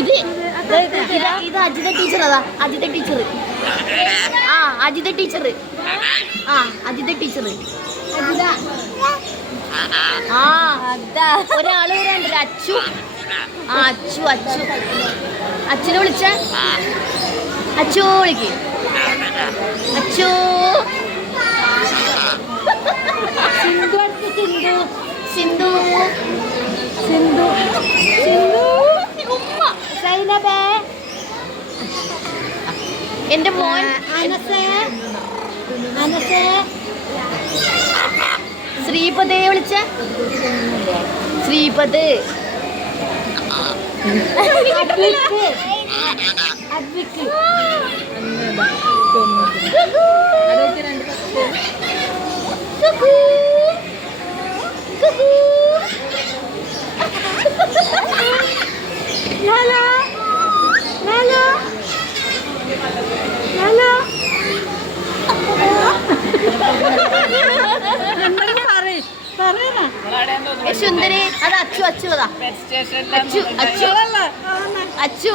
ഇത് ഇത് അജിത ടീച്ചർ. അതാ അജിത ടീച്ചർ. ആ അജിത ടീച്ചർ. ആ അജിത ടീച്ചർ. ആ ഒരാള് വരാണ്ട് അച്ചു. ആ അച്ചു അച്ചു അച്ഛനെ വിളിച്ച അച്ചു വിളിക്ക്. അച്ചു സിന്ധു സിന്ധു സിന്ധു ഉമ്മ സൈനബേ. എന്റെ മോൻ അനസേ അനസേ. ശ്രീപദയെ വിളിച്ച ശ്രീപദ്. സുന്ദരി അത് അച്ചു അച്ചു അതാ അച്ചു അച്ചു അച്ചു.